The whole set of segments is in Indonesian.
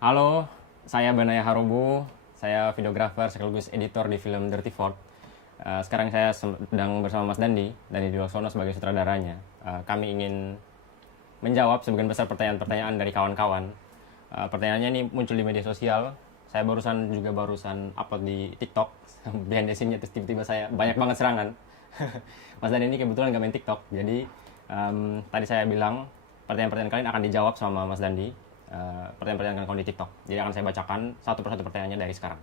Halo, saya Banaya Harobu. Saya videografer sekaligus editor di film Dirty Fort. Sekarang saya sedang bersama Mas Dandi Diwaksono sebagai sutradaranya. Kami ingin menjawab sebagian besar pertanyaan-pertanyaan dari kawan-kawan. Pertanyaannya ini muncul di media sosial. Saya barusan upload di TikTok. Behind the scene-nya terus tiba-tiba saya banyak banget serangan. Mas Dandi ini kebetulan nggak main TikTok. Jadi tadi saya bilang pertanyaan-pertanyaan kalian akan dijawab sama Mas Dandi. Pertanyaan-pertanyaan kawan di TikTok. Jadi akan saya bacakan satu persatu pertanyaannya dari sekarang.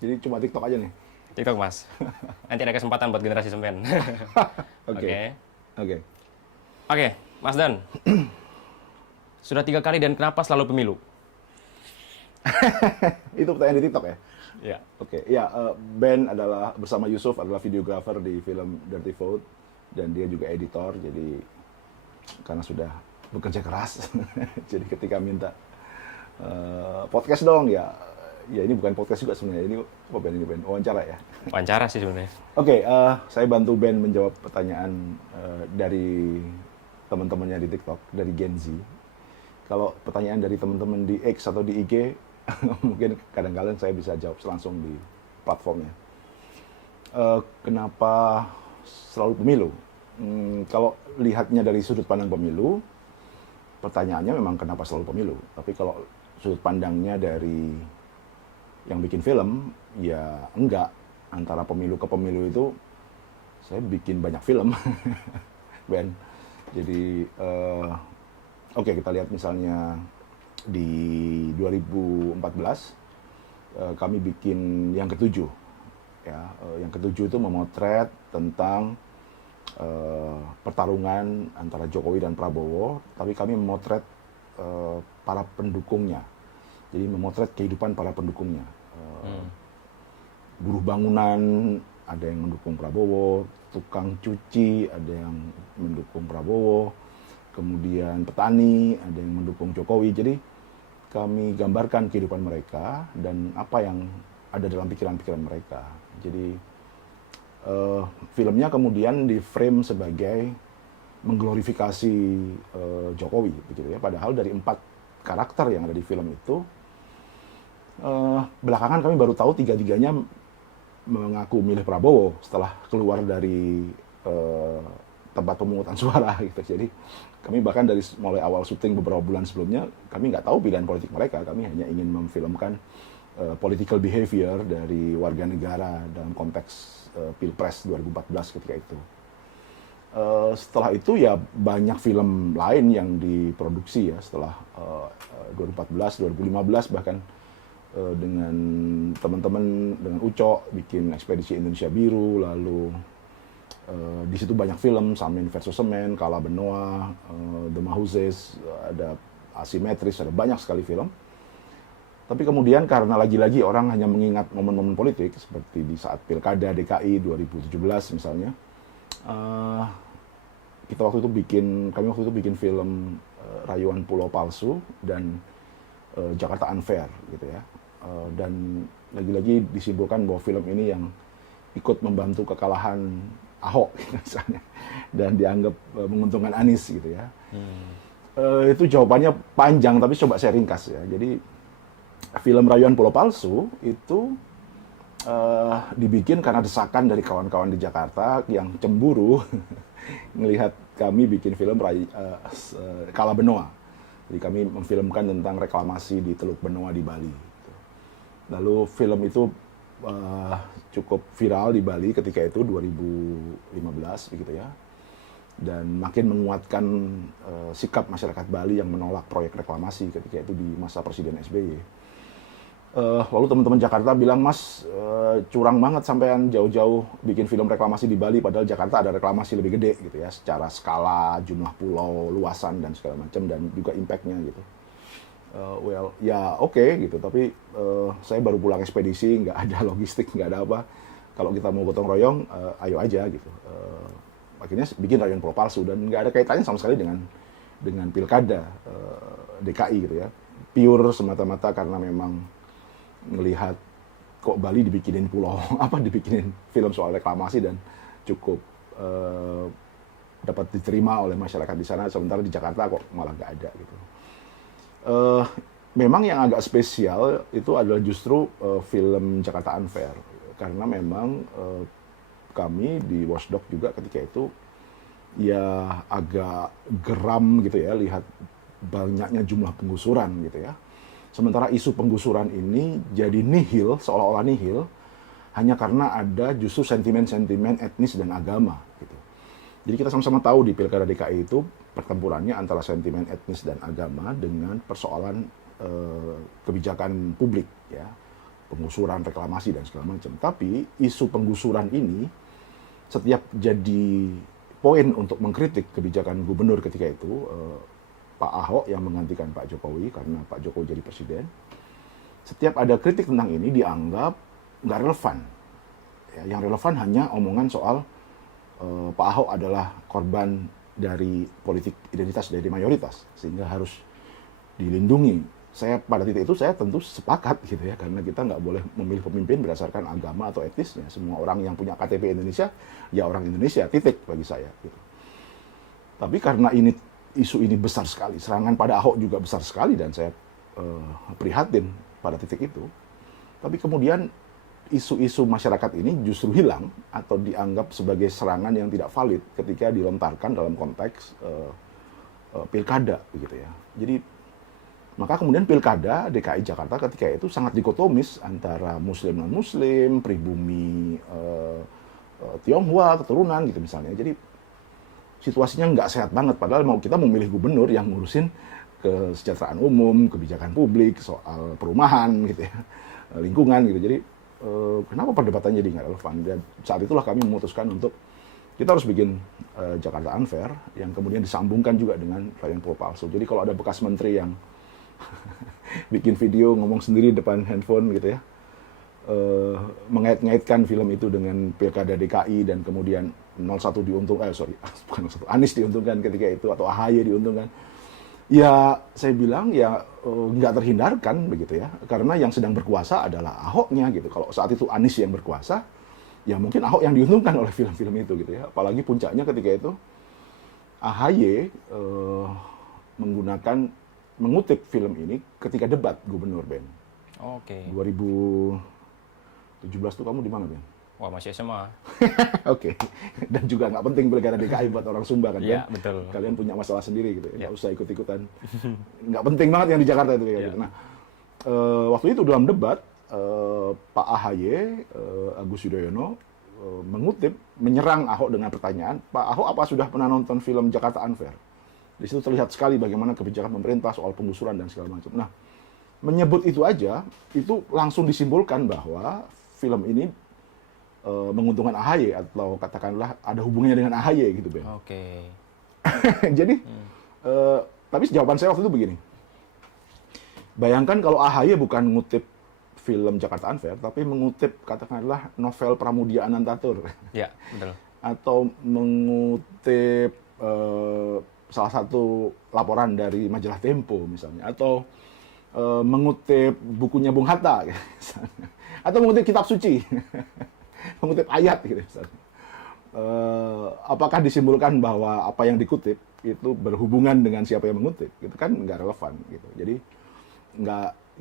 Jadi cuma TikTok aja nih. TikTok, Mas. Nanti ada kesempatan buat generasi sempen. Oke. Oke. Oke, Mas Dan. Sudah 3 kali dan kenapa selalu pemilu? Itu pertanyaan di TikTok ya? Ya. Oke. Ya, Ben adalah bersama Yusuf adalah videografer di film Dirty Fort dan dia juga editor. Jadi karena sudah bekerja keras, jadi ketika minta podcast dong ya ini bukan podcast juga sebenarnya, ini apa Ben wawancara ya. Wawancara sih sebenarnya. Oke, saya bantu Ben menjawab pertanyaan dari teman-temannya di TikTok, dari Gen Z. Kalau pertanyaan dari teman-teman di X atau di IG, mungkin kadang-kadang saya bisa jawab langsung di platformnya. Kenapa selalu pemilu? Kalau lihatnya dari sudut pandang pemilu, pertanyaannya memang kenapa selalu pemilu. Tapi kalau sudut pandangnya dari yang bikin film, ya enggak. Antara pemilu ke pemilu itu, saya bikin banyak film, Ben. Jadi, oke, kita lihat misalnya di 2014, kami bikin yang ketujuh. Ya, yang ketujuh itu memotret tentang pertarungan antara Jokowi dan Prabowo, tapi kami memotret para pendukungnya. Jadi memotret kehidupan para pendukungnya. Buruh bangunan, ada yang mendukung Prabowo, tukang cuci, ada yang mendukung Prabowo, kemudian petani, ada yang mendukung Jokowi. Jadi kami gambarkan kehidupan mereka dan apa yang ada dalam pikiran-pikiran mereka. Jadi filmnya kemudian di frame sebagai mengglorifikasi Jokowi, begitu ya. Padahal dari 4 karakter yang ada di film itu, belakangan kami baru tahu 3-3-nya mengaku milih Prabowo setelah keluar dari tempat pemungutan suara gitu. Jadi kami bahkan dari mulai awal syuting beberapa bulan sebelumnya, kami nggak tahu pilihan politik mereka. Kami hanya ingin memfilmkan political behavior dari warga negara dalam konteks Pilpres 2014 ketika itu. Setelah itu ya banyak film lain yang diproduksi ya setelah 2014, 2015 bahkan dengan teman-teman, dengan Uco bikin Ekspedisi Indonesia Biru, lalu di situ banyak film, Samin versus Semen, Kala Benoa, The Mahuzes, ada Asimetris, ada banyak sekali film. Tapi kemudian karena lagi-lagi orang hanya mengingat momen-momen politik, seperti di saat Pilkada DKI 2017 misalnya, kami waktu itu bikin film Rayuan Pulau Palsu dan Jakarta Unfair gitu ya. Dan lagi-lagi disimpulkan bahwa film ini yang ikut membantu kekalahan Ahok misalnya, dan dianggap menguntungkan Anies gitu ya. Itu jawabannya panjang, tapi coba saya ringkas ya. Jadi film Rayuan Pulau Palsu itu dibikin karena desakan dari kawan-kawan di Jakarta yang cemburu melihat kami bikin film Kala Benoa. Jadi kami memfilmkan tentang reklamasi di Teluk Benoa di Bali. Lalu film itu cukup viral di Bali ketika itu 2015 begitu ya. Dan makin menguatkan sikap masyarakat Bali yang menolak proyek reklamasi ketika itu di masa Presiden SBY. Lalu teman-teman Jakarta bilang, Mas, curang banget sampean jauh-jauh bikin film reklamasi di Bali, padahal Jakarta ada reklamasi lebih gede gitu ya, secara skala, jumlah pulau, luasan dan segala macam, dan juga impact-nya gitu. Ya oke gitu, tapi saya baru pulang ekspedisi, nggak ada logistik, nggak ada apa. Kalau kita mau gotong royong, ayo aja gitu. Akhirnya bikin Rayuan Pulau Palsu dan nggak ada kaitannya sama sekali dengan pilkada DKI gitu ya. Pure semata-mata karena memang melihat kok Bali dibikinin pulau dibikinin film soal reklamasi dan cukup dapat diterima oleh masyarakat di sana, sementara di Jakarta kok malah nggak ada gitu. memang yang agak spesial itu adalah justru film Jakarta Unfair, karena memang kami di Watchdog juga ketika itu ya agak geram gitu ya lihat banyaknya jumlah penggusuran gitu ya. Sementara isu penggusuran ini jadi nihil, seolah-olah nihil, hanya karena ada justru sentimen-sentimen etnis dan agama gitu. Jadi kita sama-sama tahu di Pilkada DKI itu pertempurannya antara sentimen etnis dan agama dengan persoalan kebijakan publik ya, penggusuran, reklamasi dan segala macam. Tapi isu penggusuran ini setiap jadi poin untuk mengkritik kebijakan gubernur ketika itu, Pak Ahok yang menggantikan Pak Jokowi karena Pak Jokowi jadi presiden, setiap ada kritik tentang ini dianggap nggak relevan. Ya, yang relevan hanya omongan soal Pak Ahok adalah korban dari politik identitas dari mayoritas sehingga harus dilindungi. Saya pada titik itu saya tentu sepakat gitu ya, karena kita nggak boleh memilih pemimpin berdasarkan agama atau etnisnya. Semua orang yang punya KTP Indonesia ya orang Indonesia, titik bagi saya gitu. Tapi karena isu ini besar sekali, serangan pada Ahok juga besar sekali dan saya prihatin pada titik itu. Tapi kemudian isu-isu masyarakat ini justru hilang atau dianggap sebagai serangan yang tidak valid ketika dilontarkan dalam konteks pilkada begitu ya. Jadi maka kemudian pilkada DKI Jakarta ketika itu sangat dikotomis antara Muslim non-Muslim, pribumi Tionghoa, keturunan gitu misalnya. Jadi situasinya nggak sehat banget. Padahal kita mau milih gubernur yang ngurusin kesejahteraan umum, kebijakan publik, soal perumahan gitu ya, lingkungan gitu. Jadi kenapa perdebatannya jadi nggak relevan? Dan saat itulah kami memutuskan untuk kita harus bikin Jakarta Unfair yang kemudian disambungkan juga dengan rayuan pulau palsu. Jadi kalau ada bekas menteri yang bikin video ngomong sendiri depan handphone gitu ya, mengait-ngaitkan film itu dengan Pilkada DKI dan kemudian 01 diuntungkan, bukan 01, Anies diuntungkan ketika itu atau AHY diuntungkan. Ya saya bilang ya nggak terhindarkan begitu ya, karena yang sedang berkuasa adalah Ahoknya gitu. Kalau saat itu Anies yang berkuasa, ya mungkin Ahok yang diuntungkan oleh film-film itu gitu ya. Apalagi puncaknya ketika itu AHY mengutip film ini ketika debat gubernur, Ben. Oke. 2017 tuh kamu di mana, Ben? Wah, masih SMA. Oke. Dan juga nggak penting Pilkada DKI buat orang Sumba kan, Iya, Ben? betul. Kalian punya masalah sendiri gitu ya, nggak Iya. usah ikut-ikutan. Nggak penting banget yang di Jakarta itu. Iya. Gitu. Nah, waktu itu dalam debat, Pak AHY, Agus Yudhoyono, menyerang Ahok dengan pertanyaan, Pak Ahok apa sudah pernah nonton film Jakarta Unfair? Di situ terlihat sekali bagaimana kebijakan pemerintah soal penggusuran dan segala macam. Nah, menyebut itu aja, itu langsung disimpulkan bahwa film ini menguntungkan AHY atau katakanlah ada hubungannya dengan AHY gitu, Ben. Oke. Jadi, tapi jawaban saya waktu itu begini. Bayangkan kalau AHY bukan ngutip film Jakarta Unfair, tapi mengutip katakanlah novel Pramudia Anantatur. Ya, betul. Atau mengutip salah satu laporan dari majalah Tempo misalnya, atau mengutip bukunya Bung Hatta misalnya. Atau mengutip kitab suci, mengutip ayat gitu misalnya. Apakah disimpulkan bahwa apa yang dikutip itu berhubungan dengan siapa yang mengutip? Itu kan nggak relevan gitu. Jadi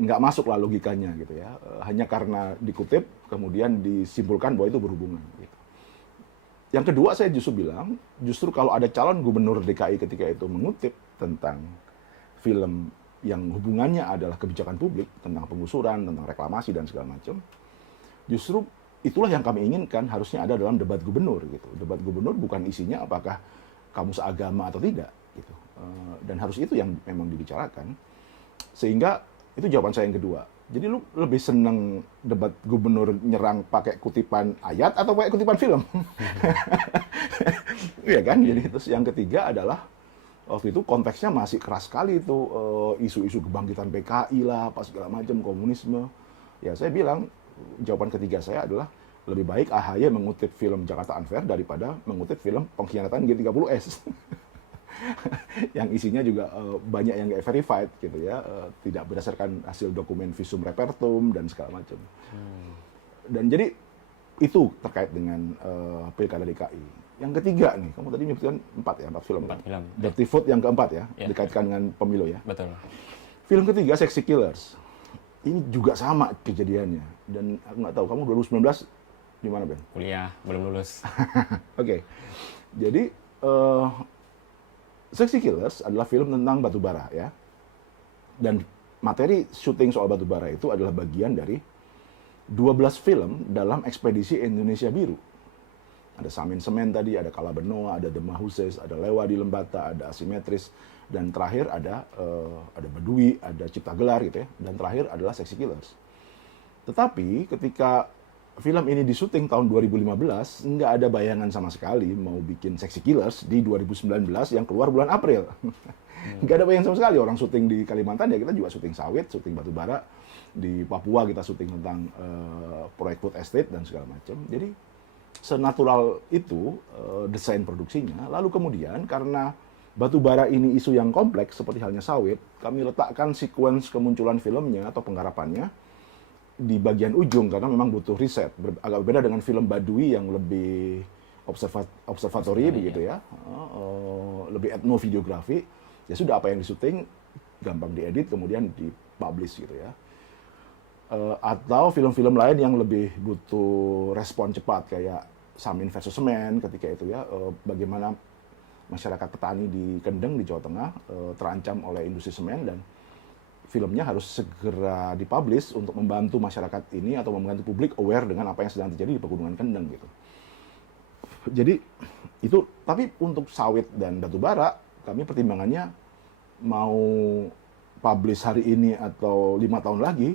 nggak masuk lah logikanya gitu ya. Hanya karena dikutip kemudian disimpulkan bahwa itu berhubungan gitu. Yang kedua saya justru bilang, justru kalau ada calon gubernur DKI ketika itu mengutip tentang film yang hubungannya adalah kebijakan publik, tentang penggusuran, tentang reklamasi dan segala macam, justru itulah yang kami inginkan harusnya ada dalam debat gubernur gitu. Debat gubernur bukan isinya apakah kamu seagama atau tidak gitu. Dan harus itu yang memang dibicarakan. Sehingga itu jawaban saya yang kedua. Jadi lu lebih seneng debat gubernur nyerang pakai kutipan ayat atau pakai kutipan film? Iya kan? Jadi terus yang ketiga adalah waktu itu konteksnya masih keras sekali itu isu-isu kebangkitan PKI lah, apa segala macam komunisme. Ya saya bilang jawaban ketiga saya adalah lebih baik AHY mengutip film Jakarta Unfair daripada mengutip film pengkhianatan G30S. Yang isinya juga banyak yang nggak verified gitu ya, tidak berdasarkan hasil dokumen visum repertum dan segala macam. Dan jadi itu terkait dengan Pilkada DKI. Yang ketiga nih, kamu tadi menyebutkan 4 film. 4 film. Dirty Food yang keempat ya, Ya. dikaitkan dengan pemilu ya. Betul. Film ketiga, Sexy Killers. Ini juga sama kejadiannya. Dan aku nggak tahu, kamu 2019 di mana, Ben? Kuliah, belum lulus. Oke. Jadi, Sexy Killers adalah film tentang batu bara, ya. Dan materi syuting soal batu bara itu adalah bagian dari 12 film dalam ekspedisi Indonesia Biru. Ada Samin Semen tadi, ada Kala Benoa, ada The Mahuses, ada Lewa di Lembata, ada Asimetris, dan terakhir ada Bedui, ada Cipta Gelar gitu ya. Dan terakhir adalah Sexy Killers. Tetapi ketika film ini disuting tahun 2015, nggak ada bayangan sama sekali mau bikin Sexy Killers di 2019 yang keluar bulan April. Nggak ada bayangan sama sekali. Orang syuting di Kalimantan ya kita juga syuting sawit, syuting batu bara. Di Papua kita syuting tentang proyek food estate dan segala macam. Jadi senatural itu desain produksinya. Lalu kemudian karena batu bara ini isu yang kompleks seperti halnya sawit, kami letakkan sequence kemunculan filmnya atau penggarapannya di bagian ujung karena memang butuh riset. Agak berbeda dengan film Baduy yang lebih observatory begitu ya, lebih etnovideografi. Ya sudah apa yang disuting gampang diedit kemudian dipublish gitu ya. Atau film-film lain yang lebih butuh respon cepat kayak Samin versus Semen ketika itu ya, bagaimana masyarakat petani di Kendeng di Jawa Tengah terancam oleh industri semen dan filmnya harus segera dipublish untuk membantu masyarakat ini atau membantu publik aware dengan apa yang sedang terjadi di Pegunungan Kendeng gitu. Jadi itu, tapi untuk sawit dan batu bara kami pertimbangannya mau publish hari ini atau 5 tahun lagi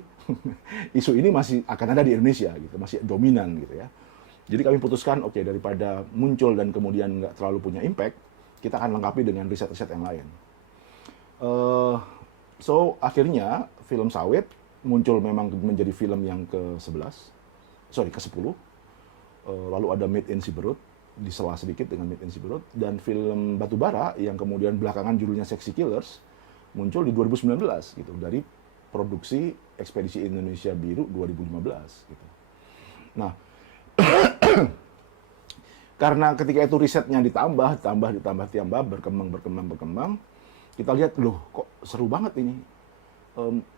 isu ini masih akan ada di Indonesia gitu, masih dominan gitu ya. Jadi kami putuskan oke, daripada muncul dan kemudian nggak terlalu punya impact, kita akan lengkapi dengan riset-riset yang lain. So akhirnya film sawit muncul memang menjadi film yang ke-10. Lalu ada Made in Siberut, disela sedikit dengan Made in Siberut, dan film Batubara yang kemudian belakangan judulnya Sexy Killers muncul di 2019 gitu, dari produksi Ekspedisi Indonesia Biru 2015 gitu. Nah, karena ketika itu risetnya ditambah, berkembang, kita lihat, loh kok seru banget ini.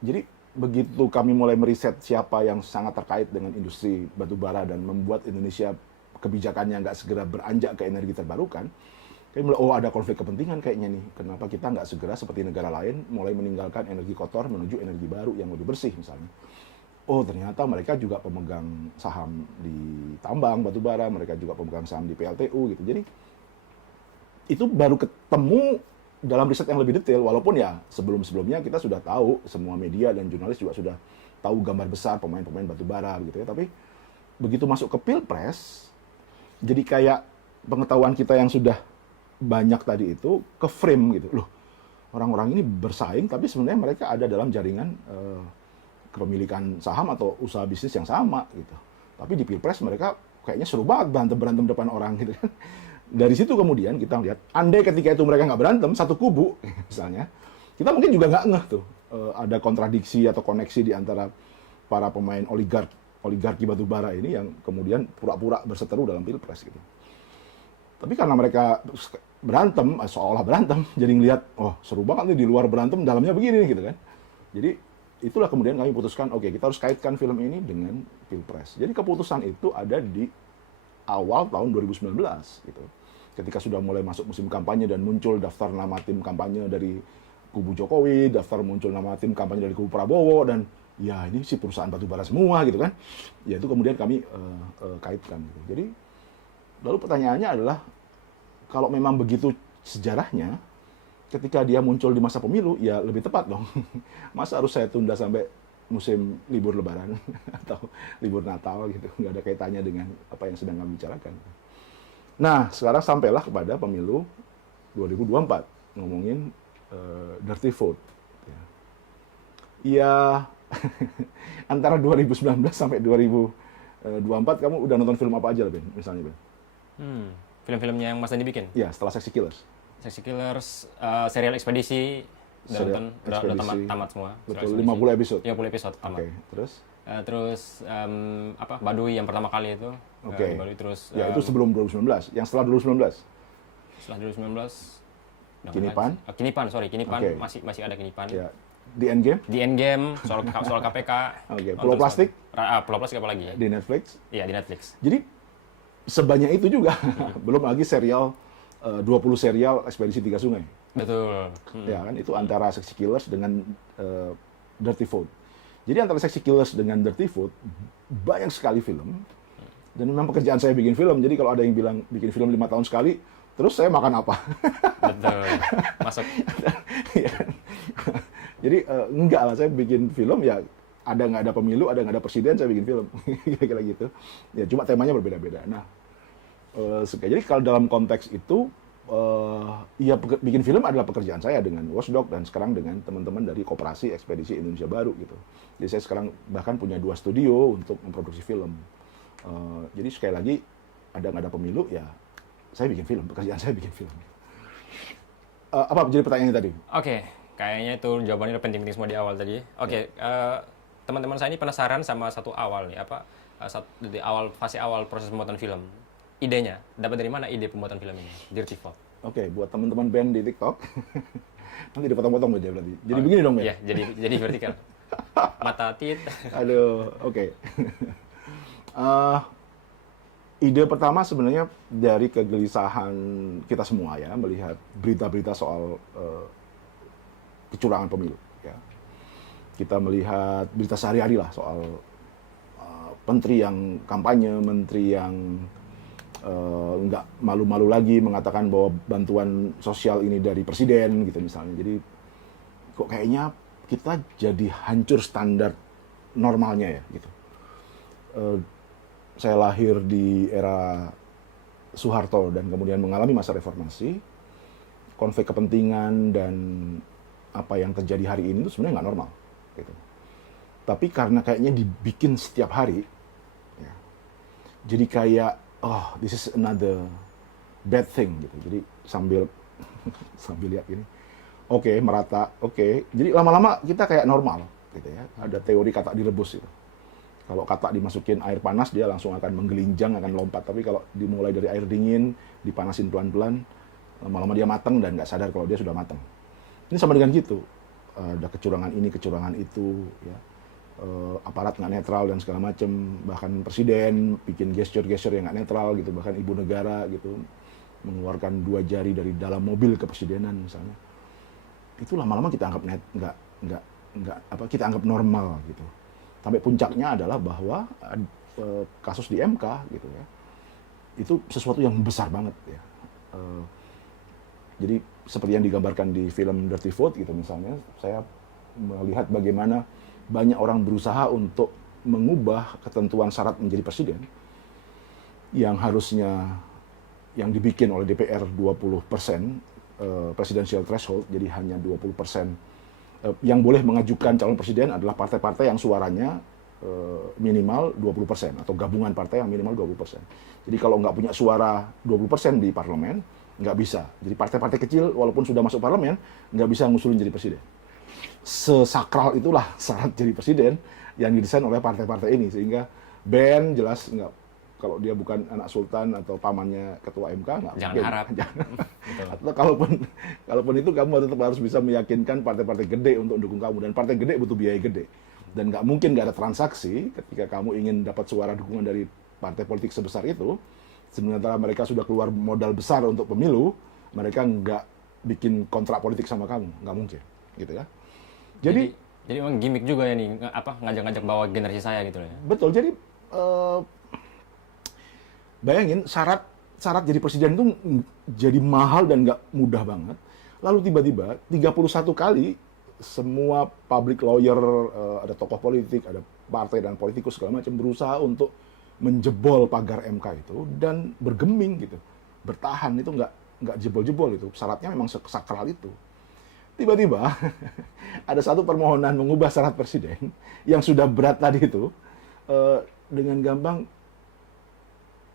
Jadi begitu kami mulai meriset siapa yang sangat terkait dengan industri batubara dan membuat Indonesia kebijakannya nggak segera beranjak ke energi terbarukan, kami mulai, oh ada konflik kepentingan kayaknya nih. Kenapa kita nggak segera seperti negara lain mulai meninggalkan energi kotor menuju energi baru yang lebih bersih misalnya. Oh ternyata mereka juga pemegang saham di tambang batubara, mereka juga pemegang saham di PLTU gitu. Jadi itu baru ketemu dalam riset yang lebih detail, walaupun ya sebelum-sebelumnya kita sudah tahu, semua media dan jurnalis juga sudah tahu gambar besar pemain-pemain batubara gitu ya. Tapi begitu masuk ke Pilpres, jadi kayak pengetahuan kita yang sudah banyak tadi itu ke frame gitu. Loh, orang-orang ini bersaing tapi sebenarnya mereka ada dalam jaringan kepemilikan saham atau usaha bisnis yang sama gitu. Tapi di Pilpres mereka kayaknya seru banget berantem depan orang gitu kan. Dari situ kemudian kita lihat, andai ketika itu mereka nggak berantem, satu kubu misalnya, kita mungkin juga nggak ngeh tuh ada kontradiksi atau koneksi di antara para pemain oligarki batubara ini yang kemudian pura-pura berseteru dalam Pilpres gitu. Tapi karena mereka berantem, seolah berantem, jadi ngelihat, oh seru banget nih di luar berantem, dalamnya begini nih gitu kan. Jadi itulah kemudian kami putuskan, oke kita harus kaitkan film ini dengan Pilpres. Jadi keputusan itu ada di awal tahun 2019 gitu. Ketika sudah mulai masuk musim kampanye dan muncul daftar nama tim kampanye dari kubu Jokowi, daftar muncul nama tim kampanye dari kubu Prabowo, dan ya ini sih perusahaan batubara semua gitu kan. Ya itu kemudian kami kaitkan gitu. Jadi lalu pertanyaannya adalah, kalau memang begitu sejarahnya, ketika dia muncul di masa pemilu, ya lebih tepat dong. Masa harus saya tunda sampai musim libur Lebaran atau libur Natal gitu, nggak ada kaitannya dengan apa yang sedang kami bicarakan. Nah, sekarang sampailah kepada pemilu 2024, ngomongin dirty vote. Ya, antara 2019 sampai 2024 kamu udah nonton film apa aja lah, Ben? Misalnya, Ben? Film-filmnya yang Mas Dandi bikin? Ya, setelah Sexy Killers. Sexy Killers, serial ekspedisi, udah tamat semua. Betul, 50 episode. 50 episode tamat. Oke, terus? Terus Baduy yang pertama kali itu. Oke. Baduy terus. Ya itu sebelum 2019. Yang setelah 2019? Setelah 2019. Kinipan? Kinipan, sorry. Kinipan, Okay. masih ada Kinipan. Ya. di Endgame, Di Endgame, soal KPK. Oke, Nonton Pulau Plastik Pulau Plastik apa lagi ya? di Netflix. Iya, di Netflix. Jadi sebanyak itu juga, belum lagi serial 20 serial Ekspedisi Tiga Sungai. Betul. Ya kan, itu antara Sexy Killers dengan Dirty Food. Jadi antara Sexy Killers dengan Dirty Food banyak sekali film. Dan memang pekerjaan saya bikin film. Jadi kalau ada yang bilang bikin film 5 tahun sekali, terus saya makan apa? Betul. Masuk. Ya kan? Jadi enggak lah, saya bikin film ya ada nggak ada pemilu, ada nggak ada presiden, saya bikin film. Kira-kira gitu. Ya cuma temanya berbeda-beda. Nah, jadi kalau dalam konteks itu, ya bikin film adalah pekerjaan saya dengan Watchdog dan sekarang dengan teman-teman dari Koperasi Ekspedisi Indonesia Baru gitu. Jadi saya sekarang bahkan punya 2 studio untuk memproduksi film. Jadi sekali lagi ada nggak ada pemilu ya saya bikin film, pekerjaan saya bikin film. Apa jadi pertanyaannya tadi? Oke, kayaknya itu jawabannya udah penting-penting semua di awal tadi. Oke, teman-teman saya ini penasaran sama satu awal nih, di awal fase awal proses pembuatan film. Idenya, dapat dari mana ide pembuatan film ini? Dirty Food. Oke, buat teman-teman band di TikTok, nanti dipotong-potong aja berarti. Jadi begini dong, Ben. Iya, jadi vertikal. Mata tit. Aduh, oke. Ide pertama sebenarnya dari kegelisahan kita semua ya, melihat berita-berita soal kecurangan pemilu. Ya. Kita melihat berita sehari-hari lah soal menteri yang kampanye, menteri yang nggak malu-malu lagi mengatakan bahwa bantuan sosial ini dari presiden gitu misalnya. Jadi kok kayaknya kita jadi hancur standar normalnya ya gitu. Saya lahir di era Soeharto dan kemudian mengalami masa reformasi, konflik kepentingan dan apa yang terjadi hari ini itu sebenarnya nggak normal gitu. Tapi karena kayaknya dibikin setiap hari, ya, jadi kayak oh, this is another bad thing gitu. Jadi sambil lihat ini, oke, merata, oke. Jadi lama-lama kita kayak normal gitu ya. Ada teori kata direbus gitu. Kalau kata dimasukin air panas dia langsung akan menggelinjang, akan lompat. Tapi kalau dimulai dari air dingin, dipanasin pelan-pelan, lama-lama dia matang dan nggak sadar kalau dia sudah matang. Ini sama dengan gitu. Ada kecurangan ini, kecurangan itu, ya. Aparat nggak netral dan segala macam, bahkan presiden bikin gesture-gesture yang nggak netral gitu, bahkan ibu negara gitu mengeluarkan 2 jari dari dalam mobil kepresidenan misalnya, itu lama-lama kita anggap kita anggap normal gitu, sampai puncaknya adalah bahwa kasus di MK gitu ya, itu sesuatu yang besar banget ya. Jadi seperti yang digambarkan di film Dirty Food gitu misalnya, saya melihat bagaimana banyak orang berusaha untuk mengubah ketentuan syarat menjadi presiden yang harusnya yang dibikin oleh DPR 20% presidential threshold, jadi hanya 20% yang boleh mengajukan calon presiden adalah partai-partai yang suaranya minimal 20% atau gabungan partai yang minimal 20%. Jadi kalau nggak punya suara 20% di parlemen, nggak bisa. Jadi partai-partai kecil walaupun sudah masuk parlemen, nggak bisa ngusulin jadi presiden. Sesakral itulah syarat jadi presiden yang didesain oleh partai-partai ini, sehingga Ben jelas nggak, kalau dia bukan anak sultan atau pamannya ketua MK nggak Jangan mungkin. harap. Atau kalaupun itu kamu tetap harus bisa meyakinkan partai-partai gede untuk mendukung kamu, dan partai gede butuh biaya gede dan nggak mungkin nggak ada transaksi ketika kamu ingin dapat suara dukungan dari partai politik sebesar itu, sementara mereka sudah keluar modal besar untuk pemilu, mereka nggak bikin kontrak politik sama kamu, nggak mungkin gitu ya. Jadi memang gimmick juga ya nih, ngajak-ngajak bawa generasi saya gitu ya. Betul, jadi bayangin syarat jadi presiden itu jadi mahal dan nggak mudah banget. Lalu tiba-tiba 31 kali semua public lawyer, ada tokoh politik, ada partai dan politikus segala macam berusaha untuk menjebol pagar MK itu dan bergeming gitu, bertahan, itu nggak jebol-jebol, itu syaratnya memang sakral itu. Tiba-tiba ada satu permohonan mengubah syarat presiden yang sudah berat tadi itu, dengan gampang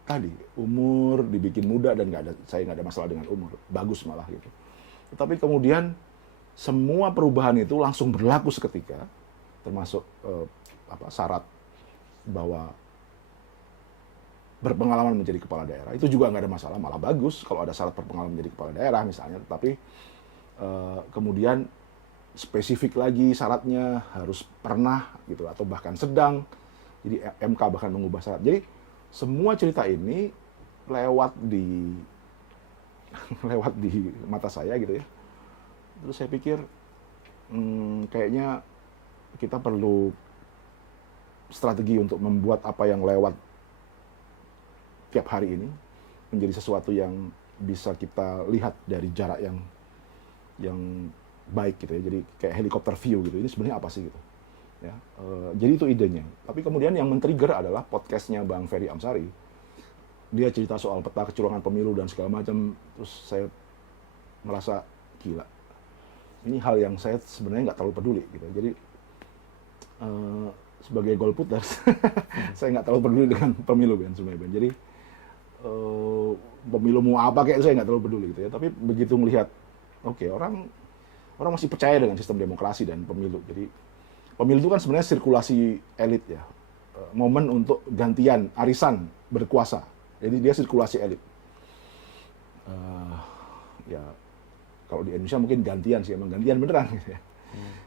tadi umur dibikin muda, dan saya nggak ada masalah dengan umur, bagus malah gitu. Tetapi kemudian semua perubahan itu langsung berlaku seketika, termasuk syarat bahwa berpengalaman menjadi kepala daerah, itu juga nggak ada masalah, malah bagus kalau ada syarat berpengalaman menjadi kepala daerah misalnya. Tetapi kemudian spesifik lagi syaratnya harus pernah gitu atau bahkan sedang. Jadi MK bahkan mengubah syarat. Jadi semua cerita ini lewat di lewat di mata saya gitu ya. Terus saya pikir kayaknya kita perlu strategi untuk membuat apa yang lewat tiap hari ini menjadi sesuatu yang bisa kita lihat dari jarak yang baik gitu ya. Jadi kayak helikopter view gitu. Ini sebenarnya apa sih gitu. Ya, jadi itu idenya. Tapi kemudian yang men-trigger adalah podcastnya Bang Ferry Amsari. Dia cerita soal peta kecurangan pemilu dan segala macam. Terus saya merasa gila. Ini hal yang saya sebenarnya nggak terlalu peduli gitu. Jadi sebagai golputers, saya nggak terlalu peduli dengan pemilu kan sebenarnya. Ben. Jadi pemilu mau apa kayak saya nggak terlalu peduli gitu ya. Tapi begitu melihat, oke, orang masih percaya dengan sistem demokrasi dan pemilu. Jadi pemilu itu kan sebenarnya sirkulasi elit ya, momen untuk gantian arisan berkuasa. Jadi dia sirkulasi elit. Ya kalau di Indonesia mungkin gantian sih, emang gantian beneran gitu ya.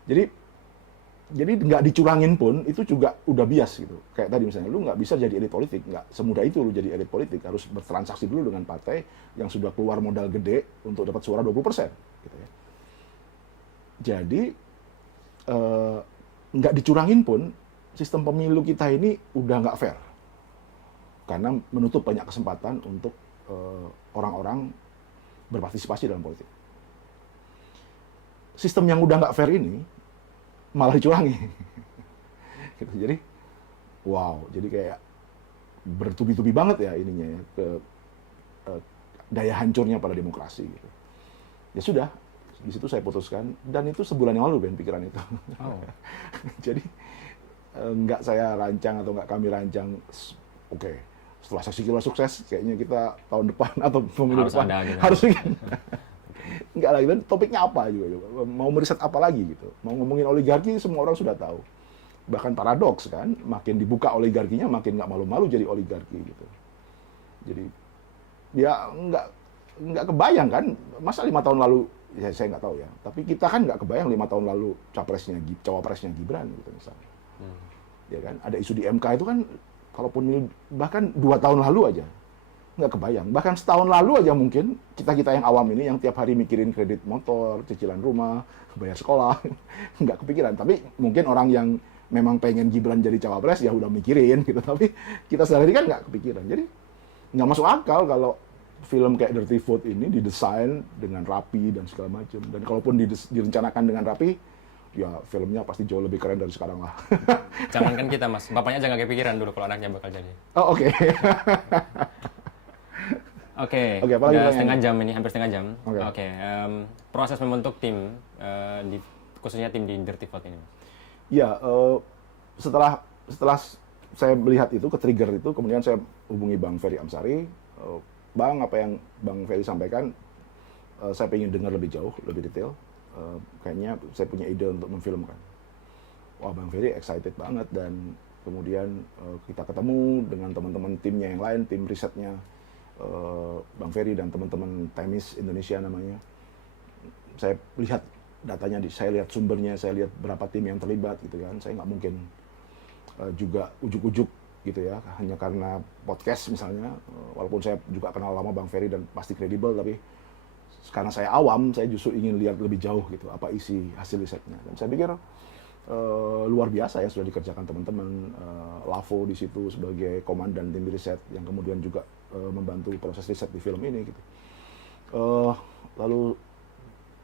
Jadi nggak dicurangin pun itu juga udah bias gitu. Kayak tadi misalnya lu nggak bisa jadi elit politik, nggak semudah itu lu jadi elit politik, harus bertransaksi dulu dengan partai yang sudah keluar modal gede untuk dapat suara 20% gitu ya. Jadi nggak dicurangin pun sistem pemilu kita ini udah nggak fair karena menutup banyak kesempatan untuk orang-orang berpartisipasi dalam politik. Sistem yang udah nggak fair ini malah dicurangi. Gitu. Jadi, wow, jadi kayak bertubi-tubi banget ya ininya ya, ke daya hancurnya pada demokrasi. Gitu. Ya sudah, di situ saya putuskan, dan itu sebulan yang lalu Ben pikiran itu. Oh. Jadi nggak saya rancang atau nggak kami rancang, oke, setelah Saksi Killer sukses, kayaknya kita tahun depan atau pemilu Harus depan ada gitu. harus bikin. Enggak lagi, dan topiknya apa juga. Mau meriset apa lagi gitu. Mau ngomongin oligarki, semua orang sudah tahu. Bahkan paradoks kan, makin dibuka oligarkinya, makin nggak malu-malu jadi oligarki gitu. Jadi, ya nggak kebayang kan, masa 5 tahun lalu, ya saya nggak tahu ya, tapi kita kan nggak kebayang 5 tahun lalu cawapresnya Gibran gitu misalnya. Ya kan, ada isu di MK itu kan, kalaupun bahkan 2 tahun lalu aja, nggak kebayang. Bahkan setahun lalu aja mungkin, kita yang awam ini, yang tiap hari mikirin kredit motor, cicilan rumah, bayar sekolah, nggak kepikiran. Tapi mungkin orang yang memang pengen Gibran jadi cawapres, ya udah mikirin gitu. Tapi kita sehari kan nggak kepikiran. Jadi nggak masuk akal kalau film kayak Dirty Food ini didesain dengan rapi dan segala macam. Dan kalaupun direncanakan dengan rapi, ya filmnya pasti jauh lebih keren dari sekarang lah. Jangankan kita Mas, bapaknya aja nggak kepikiran dulu kalau anaknya bakal jadi. Oh, oke. Oke, Oke, apalagi udah pertanyaan? setengah jam ini, hampir setengah jam. Oke. Proses membentuk tim, khususnya tim di Dirty Food ini. Ya, setelah saya melihat itu, ke-trigger itu, kemudian saya hubungi Bang Ferry Amsari. Bang, apa yang Bang Ferry sampaikan, saya pengen dengar lebih jauh, lebih detail. Kayaknya saya punya ide untuk memfilmkan. Wah, Bang Ferry excited banget, dan kemudian kita ketemu dengan teman-teman timnya yang lain, tim risetnya Bang Ferry dan teman-teman Temis Indonesia namanya. Saya lihat datanya, saya lihat sumbernya, saya lihat berapa tim yang terlibat gitu kan. Saya nggak mungkin juga ujuk-ujuk gitu ya, hanya karena podcast misalnya. Walaupun saya juga kenal lama Bang Ferry dan pasti kredibel, tapi karena saya awam, saya justru ingin lihat lebih jauh gitu, apa isi hasil risetnya. Dan saya pikir luar biasa ya sudah dikerjakan teman-teman. Lavo di situ sebagai komandan tim riset yang kemudian juga membantu proses riset di film ini gitu. Lalu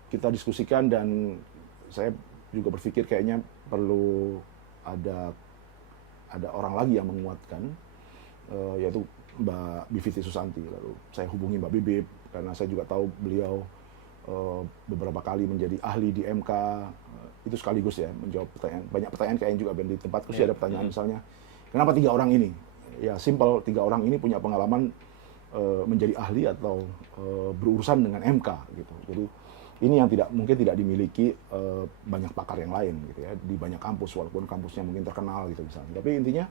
kita diskusikan, dan saya juga berpikir kayaknya perlu ada orang lagi yang menguatkan, yaitu Mbak Bivitri Susanti. Lalu saya hubungi Mbak Bibip karena saya juga tahu beliau beberapa kali menjadi ahli di MK. Itu sekaligus ya menjawab banyak pertanyaan kayaknya juga Ben, di tempatku sih ada pertanyaan misalnya, kenapa 3 orang ini? Ya simple, 3 orang ini punya pengalaman menjadi ahli atau berurusan dengan MK gitu. Jadi ini yang mungkin tidak dimiliki banyak pakar yang lain gitu ya, di banyak kampus, walaupun kampusnya mungkin terkenal gitu misalnya. Tapi intinya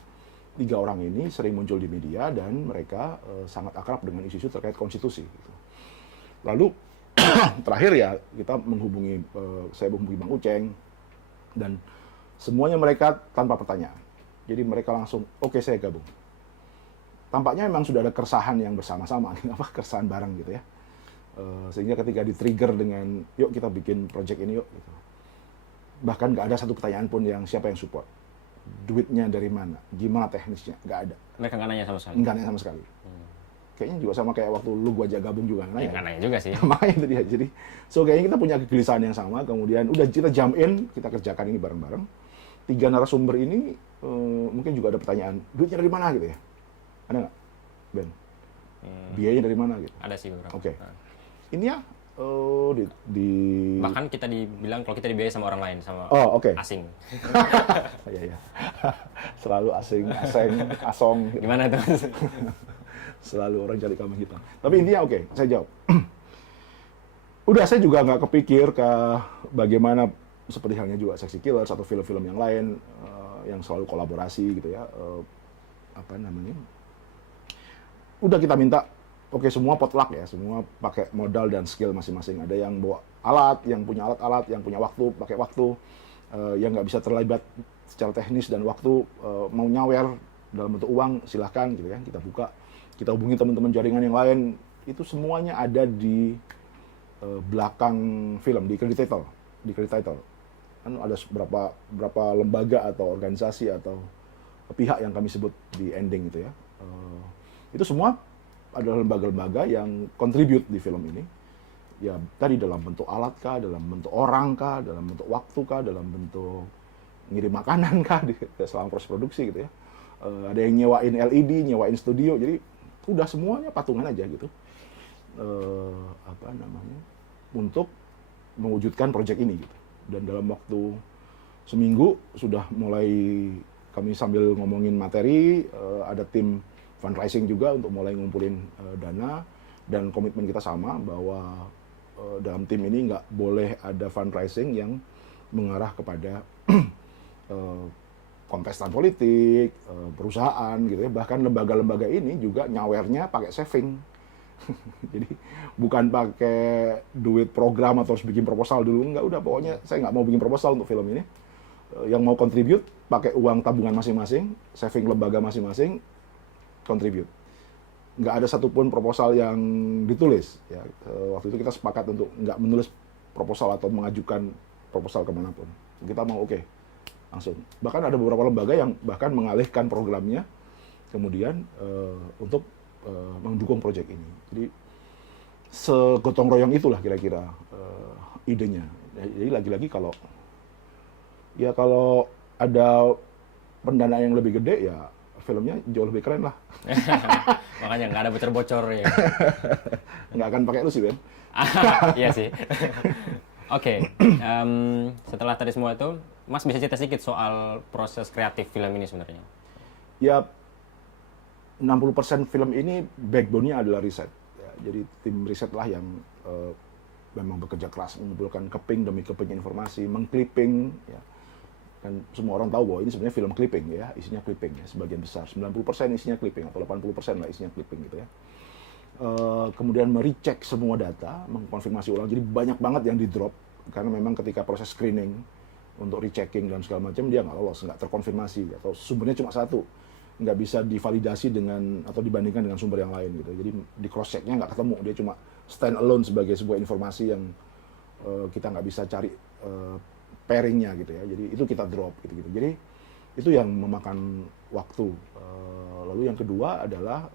3 orang ini sering muncul di media dan mereka sangat akrab dengan isu-isu terkait konstitusi gitu. Lalu terakhir ya kita saya menghubungi Bang Uceng, dan semuanya mereka tanpa pertanyaan. Jadi mereka langsung, oke, saya gabung. Tampaknya memang sudah ada keresahan yang bersama-sama, keresahan bareng gitu ya. Sehingga ketika di-trigger dengan, yuk kita bikin project ini yuk. Gitu. Bahkan nggak ada satu pertanyaan pun yang siapa yang support. Duitnya dari mana? Gimana teknisnya? Nggak ada. Mereka nggak nanya sama sekali? Nggak nanya sama sekali. Kayaknya juga sama kayak waktu lu gua ajak gabung juga. Ya, nggak nanya juga sih. Makanya itu dia. Jadi, kayaknya kita punya kegelisahan yang sama. Kemudian udah kita jump in, kita kerjakan ini bareng-bareng. 3 narasumber ini mungkin juga ada pertanyaan, duitnya dari mana gitu ya? Ada nggak, Ben? Biayanya dari mana gitu? Ada sih beberapa. Oke. Ini ya bahkan kita dibilang kalau kita dibiayai sama orang lain, sama asing. Iya. Selalu asing, asong. Gitu. Gimana tuh? Selalu orang cari kambing hitam. Tapi intinya saya jawab. Udah, saya juga nggak kepikir ke bagaimana seperti halnya juga Sexy Killers atau film-film yang lain yang selalu kolaborasi gitu ya. Udah kita minta, semua potluck ya, semua pakai modal dan skill masing-masing. Ada yang bawa alat, yang punya alat-alat, yang punya waktu, pakai waktu, yang nggak bisa terlibat secara teknis dan waktu, mau nyawer dalam bentuk uang, silahkan gitu ya, kita buka. Kita hubungi teman-teman jaringan yang lain, itu semuanya ada di belakang film, di credit title. Kan ada berapa lembaga atau organisasi atau pihak yang kami sebut di ending itu ya. Itu semua adalah lembaga-lembaga yang contribute di film ini. Ya, tadi dalam bentuk alat kah, dalam bentuk orang kah, dalam bentuk waktu kah, dalam bentuk ngirim makanan kah selama proses produksi gitu ya. Ada yang nyewain LED, nyewain studio, jadi udah semuanya patungan aja gitu. Untuk mewujudkan proyek ini gitu. Dan dalam waktu seminggu sudah mulai kami sambil ngomongin materi, ada tim fundraising juga untuk mulai ngumpulin dana, dan komitmen kita sama bahwa dalam tim ini nggak boleh ada fundraising yang mengarah kepada kontestan politik, perusahaan gitu ya. Bahkan lembaga-lembaga ini juga nyawernya pakai saving. Jadi bukan pakai duit program atau harus bikin proposal dulu, nggak, udah pokoknya saya nggak mau bikin proposal untuk film ini. Yang mau contribute pakai uang tabungan masing-masing, saving lembaga masing-masing, contribute. Nggak ada satupun proposal yang ditulis. Ya. Waktu itu kita sepakat untuk nggak menulis proposal atau mengajukan proposal kemanapun. Kita mau langsung. Bahkan ada beberapa lembaga yang bahkan mengalihkan programnya kemudian untuk mendukung proyek ini. Jadi segotong royong itulah kira-kira idenya. Jadi lagi-lagi kalau ada pendanaan yang lebih gede ya filmnya jauh lebih keren lah. Makanya nggak ada bocor-bocor ya. Nggak akan pakai lu sih, Ben. Iya sih. Oke, setelah tadi semua itu, Mas bisa cerita sedikit soal proses kreatif film ini sebenarnya? Ya, 60% film ini backbone-nya adalah riset. Ya, jadi tim riset lah yang memang bekerja keras mengumpulkan keping demi keping informasi, mengclipping, ya. Dan semua orang tahu bahwa ini sebenarnya film clipping ya, isinya clipping ya, sebagian besar. 90% isinya clipping atau 80% lah isinya clipping gitu ya. Kemudian merecek semua data, mengkonfirmasi ulang. Jadi banyak banget yang di drop karena memang ketika proses screening untuk rechecking dan segala macam dia nggak lolos, nggak terkonfirmasi atau sumbernya cuma satu, nggak bisa divalidasi dengan atau dibandingkan dengan sumber yang lain gitu. Jadi di cross checknya nggak ketemu, dia cuma stand alone sebagai sebuah informasi yang kita nggak bisa cari pairingnya gitu ya. Jadi itu kita drop gitu. Jadi itu yang memakan waktu. Lalu yang kedua adalah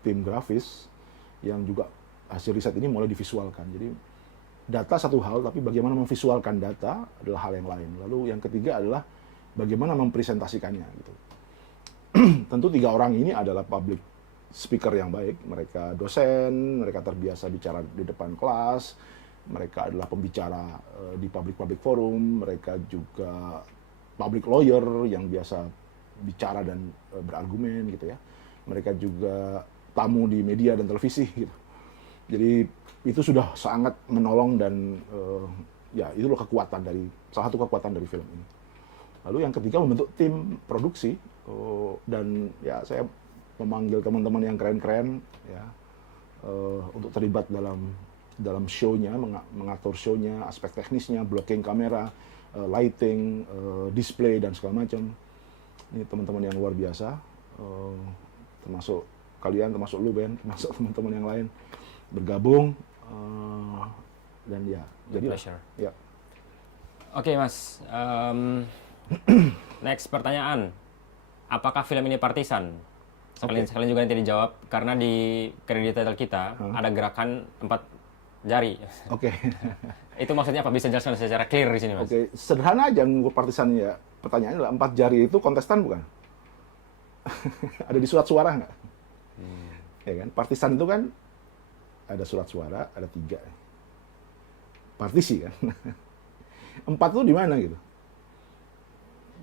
tim grafis yang juga hasil riset ini mulai divisualkan. Jadi data satu hal, tapi bagaimana memvisualkan data adalah hal yang lain. Lalu yang ketiga adalah bagaimana mempresentasikannya gitu. Tentu 3 orang ini adalah public speaker yang baik. Mereka dosen, mereka terbiasa bicara di depan kelas, mereka adalah pembicara di public forum, mereka juga public lawyer yang biasa bicara dan berargumen gitu ya. Mereka juga tamu di media dan televisi gitu. Jadi itu sudah sangat menolong dan ya itu loh salah satu kekuatan dari film ini. Lalu yang ketiga membentuk tim produksi dan ya saya memanggil teman-teman yang keren-keren ya untuk terlibat dalam dalam show-nya, mengatur show-nya, aspek teknisnya, blocking kamera, lighting, display dan segala macam. Ini teman-teman yang luar biasa, termasuk kalian, termasuk lu Ben, termasuk teman-teman yang lain bergabung, dan ya, jadi Pleasure. ya. Oke Mas, next pertanyaan, apakah film ini partisan? Sekalian juga nanti dijawab, karena di kredit title kita ada gerakan 4 jari. Oke. Itu maksudnya apa? Bisa jelaskan secara clear di sini Mas? Oke, sederhana aja ngukur partisan ya. Pertanyaannya adalah 4 jari itu kontestan bukan? Ada di surat suara nggak? Ya kan, partisan itu kan ada surat suara, ada 3. Partisi kan. 4 tuh di mana gitu?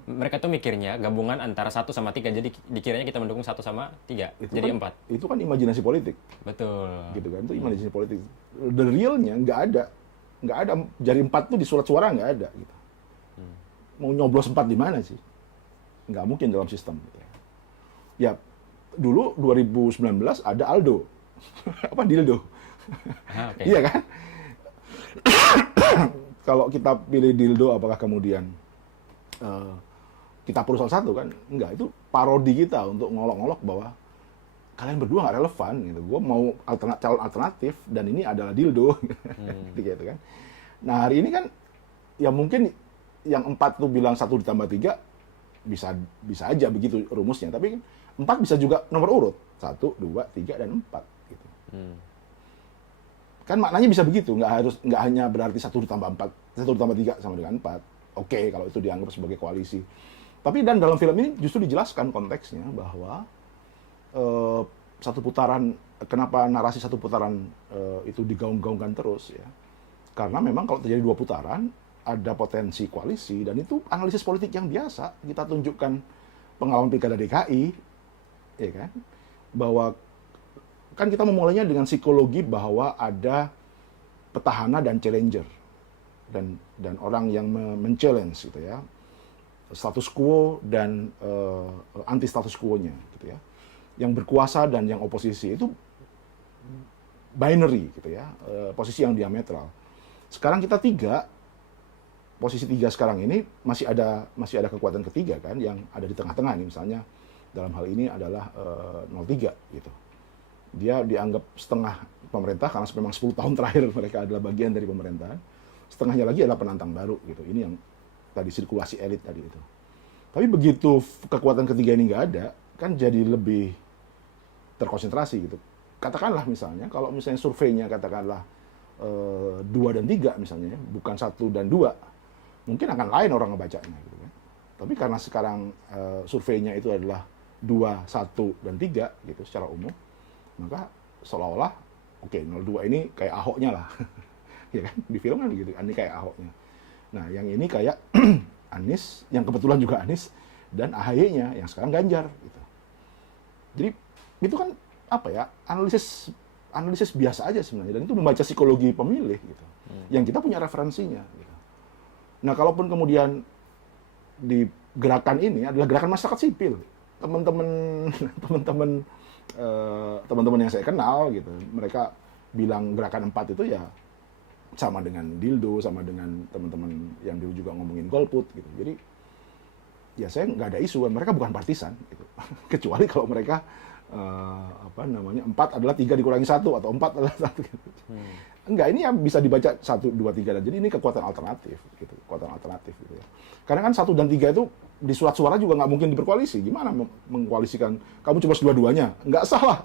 Mereka tuh mikirnya gabungan antara 1 sama 3, jadi dikiranya kita mendukung 1 sama 3, jadi kan, 4. Itu kan imajinasi politik. Betul. Gitu kan, itu imajinasi politik. The realnya nggak ada jari 4 tuh di surat suara nggak ada gitu. Mau nyoblos 4 di mana sih? Nggak mungkin dalam sistem. Gitu. Ya, dulu 2019 ada Aldo. Apa dildo? Okay. Iya kan? Kalau kita pilih dildo, apakah kemudian kita perlu salah satu kan? Enggak, itu parodi kita untuk ngolok-ngolok bahwa kalian berdua nggak relevan gitu. Gue mau calon alternatif dan ini adalah dildo, gitu kan. Nah hari ini kan ya mungkin yang 4 tuh bilang 1 ditambah 3 bisa aja begitu rumusnya. Tapi 4 bisa juga nomor urut 1, 2, 3 dan 4 gitu. Kan maknanya bisa begitu, nggak hanya berarti 1 ditambah 4, 1 ditambah 3 sama dengan 4. Oke, kalau itu dianggap sebagai koalisi. Tapi dan dalam film ini justru dijelaskan konteksnya bahwa satu putaran, kenapa narasi satu putaran itu digaung-gaungkan terus ya. Karena memang kalau terjadi 2 putaran, ada potensi koalisi, dan itu analisis politik yang biasa. Kita tunjukkan pengalaman Pilkada DKI, ya kan, bahwa kan kita memulainya dengan psikologi bahwa ada petahana dan challenger, dan orang yang men-challenge gitu ya, status quo dan anti status quo-nya gitu ya, yang berkuasa dan yang oposisi. Itu binary gitu ya, posisi yang diametral. Sekarang kita 3, posisi 3 sekarang ini masih ada kekuatan ketiga kan, yang ada di tengah-tengah nih, misalnya dalam hal ini adalah 03 gitu. Dia dianggap setengah pemerintah karena memang 10 tahun terakhir mereka adalah bagian dari pemerintahan. Setengahnya lagi adalah penantang baru gitu. Ini yang tadi sirkulasi elit tadi itu. Tapi begitu kekuatan ketiga ini nggak ada, kan jadi lebih terkonsentrasi gitu. Katakanlah misalnya, kalau misalnya surveinya katakanlah 2 dan 3 misalnya, bukan 1 dan 2, mungkin akan lain orang ngebacanya gitu kan. Tapi karena sekarang surveinya itu adalah 2, 1, dan 3 gitu secara umum, maka seolah-olah oke, 02 ini kayak Ahoknya lah. Ya kan, di film kan begitu, ini kayak Ahoknya. Nah, yang ini kayak Anies, yang kebetulan juga Anies, dan AHY-nya yang sekarang Ganjar gitu. Jadi itu kan apa ya, analisis biasa aja sebenarnya, dan itu membaca psikologi pemilih gitu. Yang kita punya referensinya gitu. Nah, kalaupun kemudian di gerakan ini adalah gerakan masyarakat sipil, teman-teman yang saya kenal gitu, mereka bilang gerakan 4 itu ya sama dengan dildo, sama dengan teman-teman yang dulu juga ngomongin golput gitu. Jadi ya saya nggak ada isu, mereka bukan partisan gitu. Kecuali kalau mereka 4 adalah 3 dikurangi 1 atau 4 adalah 1 gitu. Enggak, ini yang bisa dibaca 1, 2, 3 dan jadi ini kekuatan alternatif gitu, kekuatan alternatif gitu ya. Karena kan 1 dan 3 itu di surat suara juga nggak mungkin berkoalisi. Gimana mengkoalisikan? Kamu cuma dua-duanya, nggak salah.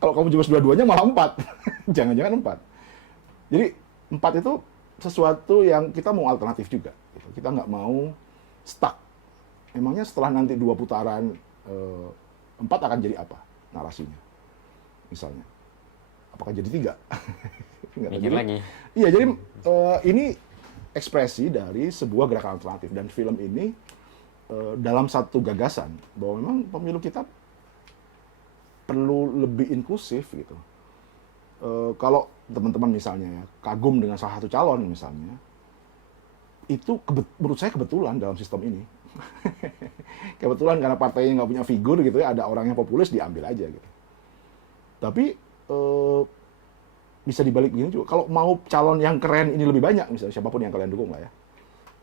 Kalau kamu cuma dua-duanya malah 4. Jangan-jangan 4. Jadi 4 itu sesuatu yang kita mau alternatif juga. Gitu. Kita nggak mau stuck. Emangnya setelah nanti 2 putaran 4 akan jadi apa narasinya? Misalnya, apakah jadi 3? Mikir lagi. Iya, jadi ini ekspresi dari sebuah gerakan alternatif, dan film ini dalam satu gagasan bahwa memang pemilu kita perlu lebih inklusif gitu. Kalau teman-teman misalnya ya kagum dengan salah satu calon misalnya, itu menurut saya kebetulan dalam sistem ini. Kebetulan karena partainya nggak punya figur gitu ya, ada orang yang populis diambil aja gitu. Tapi bisa dibalik begini juga. Kalau mau calon yang keren ini lebih banyak, misalnya siapapun yang kalian dukung lah ya,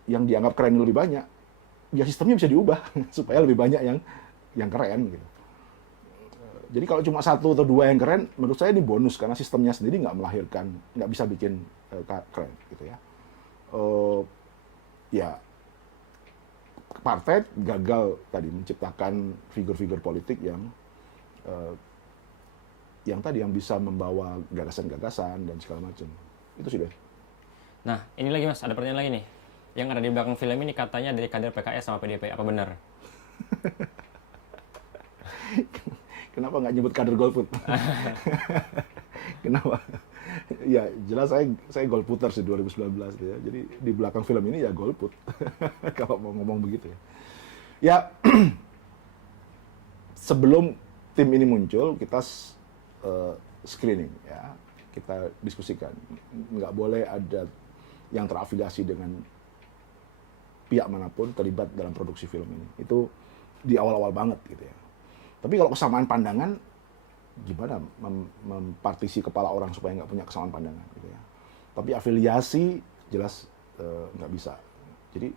yang dianggap keren ini lebih banyak, ya sistemnya bisa diubah supaya lebih banyak yang keren gitu. Jadi kalau cuma satu atau dua yang keren, menurut saya ini bonus karena sistemnya sendiri nggak melahirkan, nggak bisa bikin keren gitu ya. Ya partai gagal tadi menciptakan figur-figur politik yang tadi yang bisa membawa gagasan-gagasan dan segala macam. Itu sudah. Nah, ini lagi Mas, ada pertanyaan lagi nih. Yang ada di belakang film ini katanya dari kader PKS sama PDP, apa benar? Kenapa nggak nyebut kader golput? Kenapa? Ya jelas saya golputer sih 2019 ya. Jadi di belakang film ini ya golput. Kalau mau ngomong begitu ya. Ya sebelum tim ini muncul kita screening ya. Kita diskusikan. Nggak boleh ada yang terafiliasi dengan pihak manapun terlibat dalam produksi film ini. Itu di awal-awal banget gitu ya. Tapi kalau kesamaan pandangan, gimana mempartisi kepala orang supaya nggak punya kesamaan pandangan gitu ya. Tapi afiliasi jelas nggak bisa. Jadi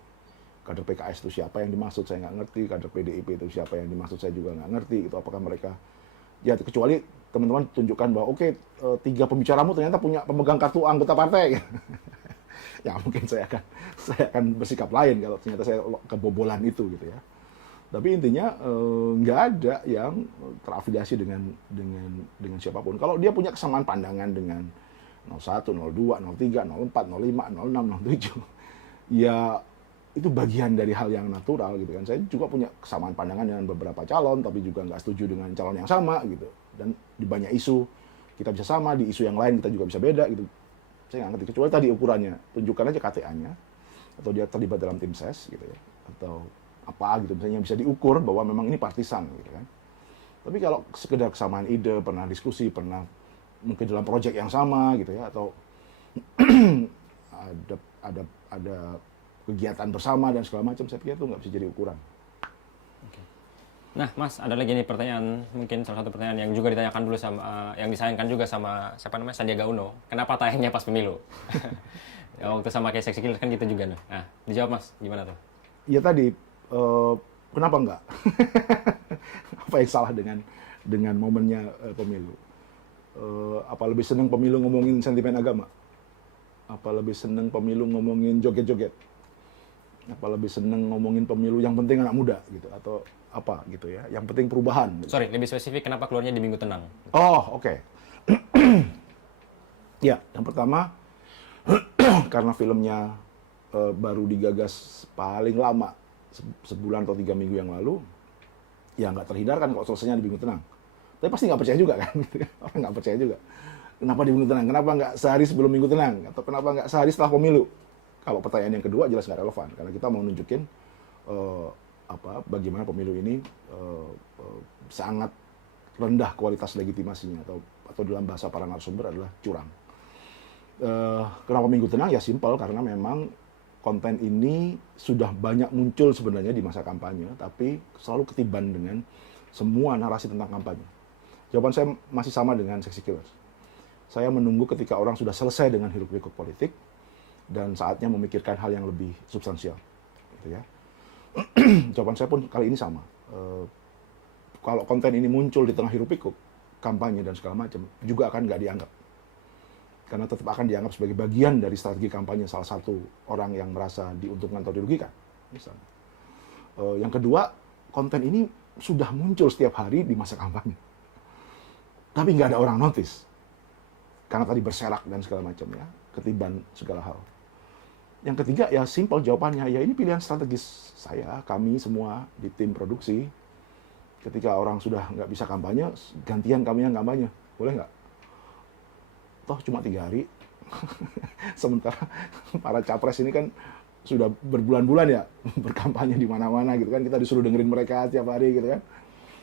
kader PKS itu siapa yang dimaksud saya nggak ngerti, kader PDIP itu siapa yang dimaksud saya juga nggak ngerti. Itu apakah mereka, ya kecuali teman-teman tunjukkan bahwa oke, 3 pembicaramu ternyata punya pemegang kartu anggota partai. Ya mungkin saya akan bersikap lain kalau ternyata saya kebobolan itu gitu ya. Tapi intinya nggak ada yang terafiliasi dengan siapapun. Kalau dia punya kesamaan pandangan dengan 01, 02, 03, 04, 05, 06, 07, ya itu bagian dari hal yang natural gitu kan. Saya juga punya kesamaan pandangan dengan beberapa calon, tapi juga nggak setuju dengan calon yang sama gitu. Dan di banyak isu kita bisa sama, di isu yang lain kita juga bisa beda gitu. Saya nggak ngerti, kecuali tadi ukurannya, tunjukkan aja KTA-nya, atau dia terlibat dalam tim ses gitu ya, atau apa gitu misalnya yang bisa diukur bahwa memang ini partisan gitu kan. Tapi kalau sekedar kesamaan ide, pernah diskusi, pernah mungkin dalam proyek yang sama gitu ya, atau ada kegiatan bersama dan segala macam, saya pikir itu nggak bisa jadi ukuran. Nah, Mas, ada lagi nih pertanyaan, mungkin salah satu pertanyaan yang juga ditanyakan dulu sama, yang disayangkan juga sama, siapa namanya, Sandiaga Uno. Kenapa tayangnya pas pemilu? Ya, waktu sama kayak Seksi Killers kan gitu juga. Nah, dijawab Mas, gimana tuh? Ya tadi, kenapa enggak? Apa yang salah dengan momennya pemilu? Apa lebih senang pemilu ngomongin sentimen agama? Apa lebih senang pemilu ngomongin joget-joget? Apa lebih senang ngomongin pemilu yang penting anak muda gitu? Atau apa gitu ya? Yang penting perubahan. Gitu. Sorry, lebih spesifik kenapa keluarnya di Minggu Tenang? Oh, oke. Ya, yang pertama karena filmnya baru digagas paling lama sebulan atau 3 minggu yang lalu, ya nggak terhindarkan kalau selesainya di Minggu Tenang. Tapi pasti nggak percaya juga kan? Orang nggak percaya juga. Kenapa di Minggu Tenang? Kenapa nggak sehari sebelum Minggu Tenang? Atau kenapa nggak sehari setelah pemilu? Kalau pertanyaan yang kedua jelas nggak relevan, karena kita mau nunjukin bagaimana pemilu ini sangat rendah kualitas legitimasinya, atau dalam bahasa para narasumber adalah curang. Kenapa Minggu Tenang? Ya simpel, karena memang konten ini sudah banyak muncul sebenarnya di masa kampanye, tapi selalu ketiban dengan semua narasi tentang kampanye. Jawaban saya masih sama dengan Seksi Killers. Saya menunggu ketika orang sudah selesai dengan hiruk-pikuk politik dan saatnya memikirkan hal yang lebih substansial. Gitu ya. Jawaban saya pun kali ini sama. Kalau konten ini muncul di tengah hiruk-pikuk kampanye dan segala macam, juga akan nggak dianggap. Karena tetap akan dianggap sebagai bagian dari strategi kampanye salah satu orang yang merasa diuntungkan atau dirugikan. Misalnya. Yang kedua, konten ini sudah muncul setiap hari di masa kampanye. Tapi nggak ada orang notice. Karena tadi berserak dan segala macam ya, ketiban segala hal. Yang ketiga, ya simpel jawabannya, ya ini pilihan strategis saya, kami semua di tim produksi. Ketika orang sudah nggak bisa kampanye, gantian kami yang kampanye. Boleh nggak? Toh cuma 3 hari. Sementara para capres ini kan sudah berbulan-bulan ya berkampanye di mana-mana gitu kan, kita disuruh dengerin mereka tiap hari gitu kan.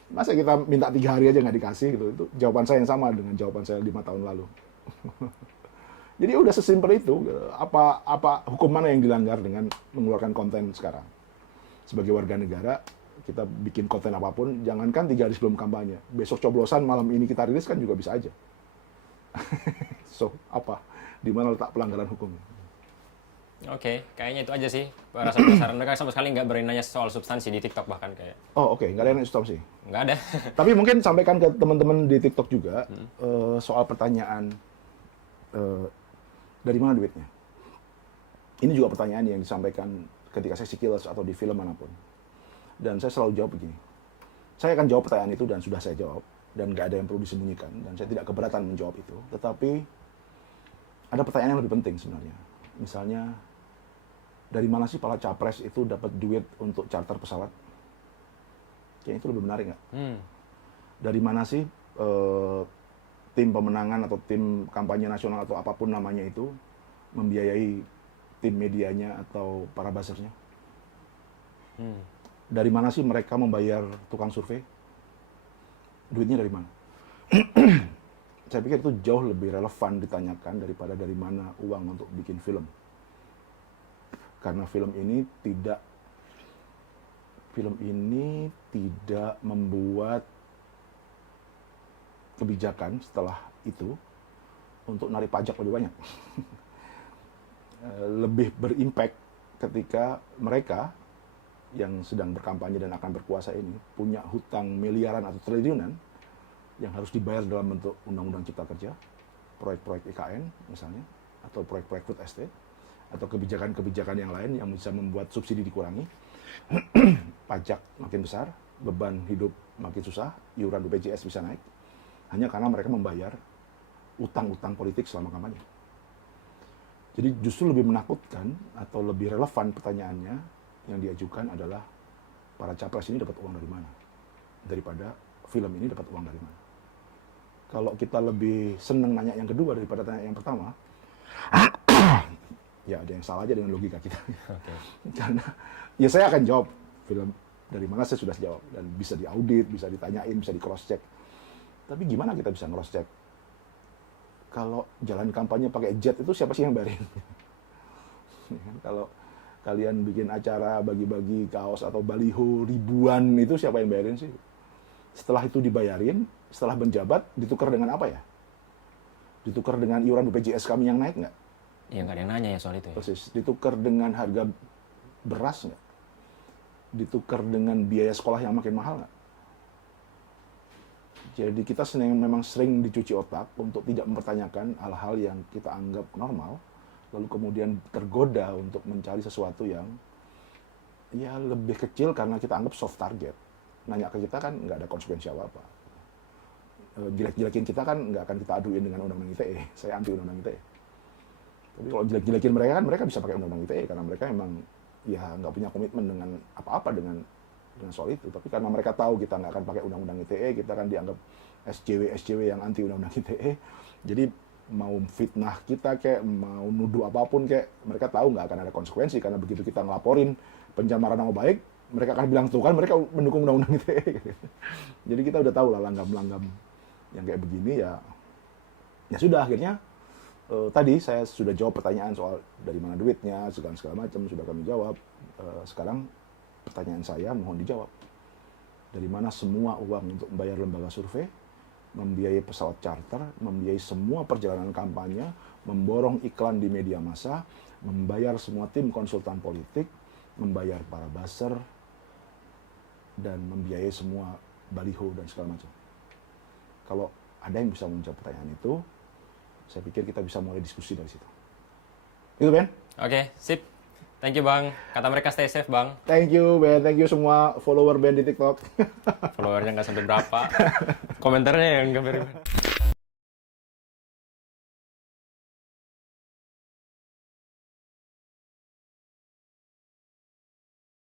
Masa kita minta 3 hari aja nggak dikasih gitu? Itu jawaban saya yang sama dengan jawaban saya 5 tahun lalu. Jadi udah sesimpel itu. Apa hukum mana yang dilanggar dengan mengeluarkan konten sekarang? Sebagai warga negara, kita bikin konten apapun, jangankan 3 hari sebelum kampanye, besok coblosan malam ini kita rilis kan juga bisa aja. So, apa? Di mana letak pelanggaran hukum? Oke, kayaknya itu aja sih. Rasa penasaran mereka sama sekali nggak berani nanya soal substansi di TikTok bahkan kayak. Oh, oke. Nggak ada yang stop sih. Nggak ada. Tapi mungkin sampaikan ke teman-teman di TikTok juga soal pertanyaan dari mana duitnya. Ini juga pertanyaan yang disampaikan ketika saya Killers atau di film manapun. Dan saya selalu jawab begini. Saya akan jawab pertanyaan itu dan sudah saya jawab. Dan nggak ada yang perlu disembunyikan. Dan saya tidak keberatan menjawab itu. Tetapi ada pertanyaan yang lebih penting sebenarnya. Misalnya, dari mana sih para capres itu dapat duit untuk charter pesawat? Kayaknya itu lebih menarik nggak? Dari mana sih tim pemenangan atau tim kampanye nasional atau apapun namanya itu membiayai tim medianya atau para buzzernya? Dari mana sih mereka membayar tukang survei? Duitnya dari mana? Saya pikir itu jauh lebih relevan ditanyakan daripada dari mana uang untuk bikin film. Karena film ini tidak membuat kebijakan setelah itu untuk narik pajak lebih banyak. Lebih berimpact ketika mereka yang sedang berkampanye dan akan berkuasa ini punya hutang miliaran atau triliunan yang harus dibayar dalam bentuk undang-undang cipta kerja, proyek-proyek IKN misalnya, atau proyek-proyek food estate, atau kebijakan-kebijakan yang lain yang bisa membuat subsidi dikurangi, pajak makin besar, beban hidup makin susah, iuran BPJS bisa naik, hanya karena mereka membayar utang-utang politik selama kampanye. Jadi justru lebih menakutkan atau lebih relevan pertanyaannya yang diajukan adalah para capres ini dapat uang dari mana, daripada film ini dapat uang dari mana. Kalau kita lebih senang nanya yang kedua daripada tanya yang pertama, ya ada yang salah aja dengan logika kita. Oke. Karena ya saya akan jawab film dari mana saya sudah jawab dan bisa diaudit, bisa ditanyain, bisa di cross check. Tapi gimana kita bisa cross check? Kalau jalan kampanye pakai jet itu siapa sih yang bayarin? Kalau kalian bikin acara bagi-bagi kaos atau baliho ribuan itu siapa yang bayarin sih? Setelah itu dibayarin, setelah menjabat ditukar dengan apa ya? Ditukar dengan iuran BPJS kami yang naik nggak? Ya nggak ada yang nanya ya soal itu ya. Persis. Ditukar dengan harga beras nggak? Ditukar dengan biaya sekolah yang makin mahal nggak? Jadi kita memang sering dicuci otak untuk tidak mempertanyakan hal-hal yang kita anggap normal, lalu kemudian tergoda untuk mencari sesuatu yang ya lebih kecil karena kita anggap soft target. Nanya ke kita kan nggak ada konsekuensi apa-apa. Jelek-jelekin kita kan nggak akan kita aduin dengan undang-undang ITE. Saya anti undang-undang ITE. Tapi kalau jelek-jelekin mereka kan mereka bisa pakai undang-undang ITE karena mereka emang ya nggak punya komitmen dengan apa-apa dengan soal itu. Tapi karena mereka tahu kita nggak akan pakai undang-undang ITE, kita kan dianggap SJW yang anti undang-undang ITE. Jadi mau fitnah kita kayak mau nuduh apapun kayak mereka tahu nggak akan ada konsekuensi karena begitu kita ngelaporin pencemaran nama baik, mereka akan bilang tuh kan mereka mendukung undang-undang ITE. Jadi kita udah tahu lah langgam-langgam yang kayak begini ya. Ya sudah akhirnya tadi saya sudah jawab pertanyaan soal dari mana duitnya segala macam sudah kami jawab. Sekarang pertanyaan saya mohon dijawab. Dari mana semua uang untuk membayar lembaga survei, membiayai pesawat charter, membiayai semua perjalanan kampanye, memborong iklan di media massa, membayar semua tim konsultan politik, membayar para buzzer, dan membiayai semua baliho dan segala macam. Kalau ada yang bisa menjawab pertanyaan itu, saya pikir kita bisa mulai diskusi dari situ. Itu Ben? Oke, sip. Thank you Bang. Kata mereka stay safe Bang. Thank you Ben, thank you semua follower Ben di TikTok. Followernya nggak sampai berapa. Komentarnya yang nggak